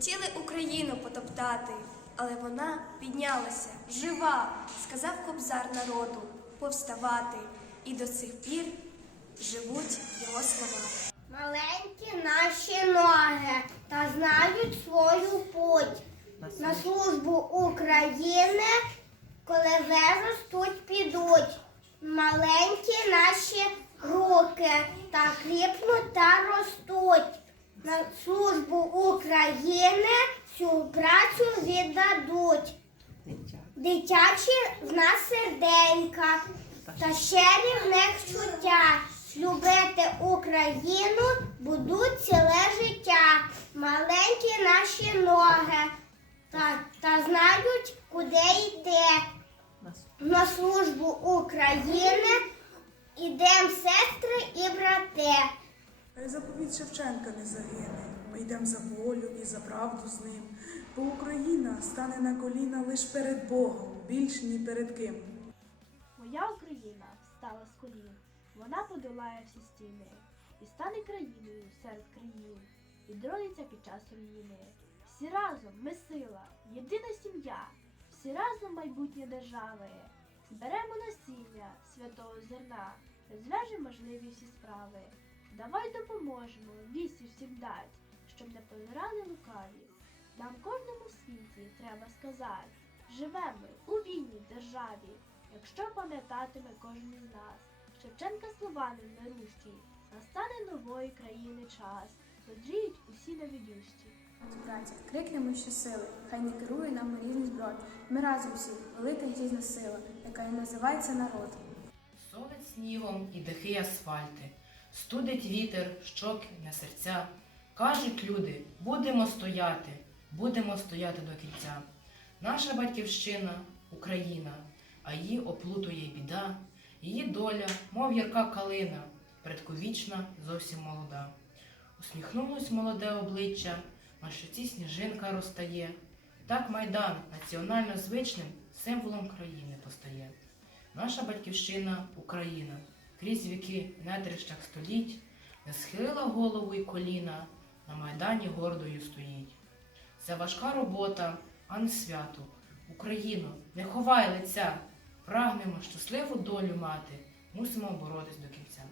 Хотіли Україну потоптати, але вона піднялася, жива, сказав кобзар народу, повставати, і до сих пір живуть його слова. Маленькі наші ноги та знають свою путь на службу України, коли виростуть, підуть. Маленькі наші руки та кріпнуть та ростуть. На службу України всю працю віддадуть. Дитячі в нас серденька та щирі в них чуття. Любити Україну будуть ціле життя. Маленькі наші ноги та, та знають, куди йти. На службу України ідем сестри і брати. Хай заповідь Шевченка не загине. Ми йдемо за волю і за правду з ним. Бо Україна стане на коліна лиш перед Богом, більш ні перед ким. Моя Україна встала з колін, вона подолає всі стіни і стане країною серед країн, відродиться під час руїни. Всі разом ми сила, єдина сім'я, всі разом майбутнє держави. Зберемо насіння святого зерна, розв'яжемо можливі всі справи. Давай допоможемо вісі всім дать, щоб не помирали лукаві. Нам кожному світі треба сказати, живемо у вільній державі. Якщо пам'ятатиме кожен із нас, Шевченка словами нерущі, настане нової країни час, подріють усі невідющі. Браття, крикнемо щосили, хай не керує нам різний зброд. Ми разом всі, велика і грізна сила, яка і називається народ. Солить снігом і дахи асфальти, студить вітер, щоки на серця. Кажуть люди, будемо стояти, будемо стояти до кінця. Наша батьківщина Україна, а її оплутує біда, її доля, мов ярка калина, предковічна, зовсім молода. Усміхнулось молоде обличчя, на щоці сніжинка розтає. Так Майдан національно звичним символом країни постає. Наша батьківщина Україна крізь віки нетрищах століть не схилила голову і коліна, на майдані гордою стоїть. Це важка робота, а не свято. Україно, не ховай лиця, прагнемо щасливу долю мати, мусимо боротись до кінця.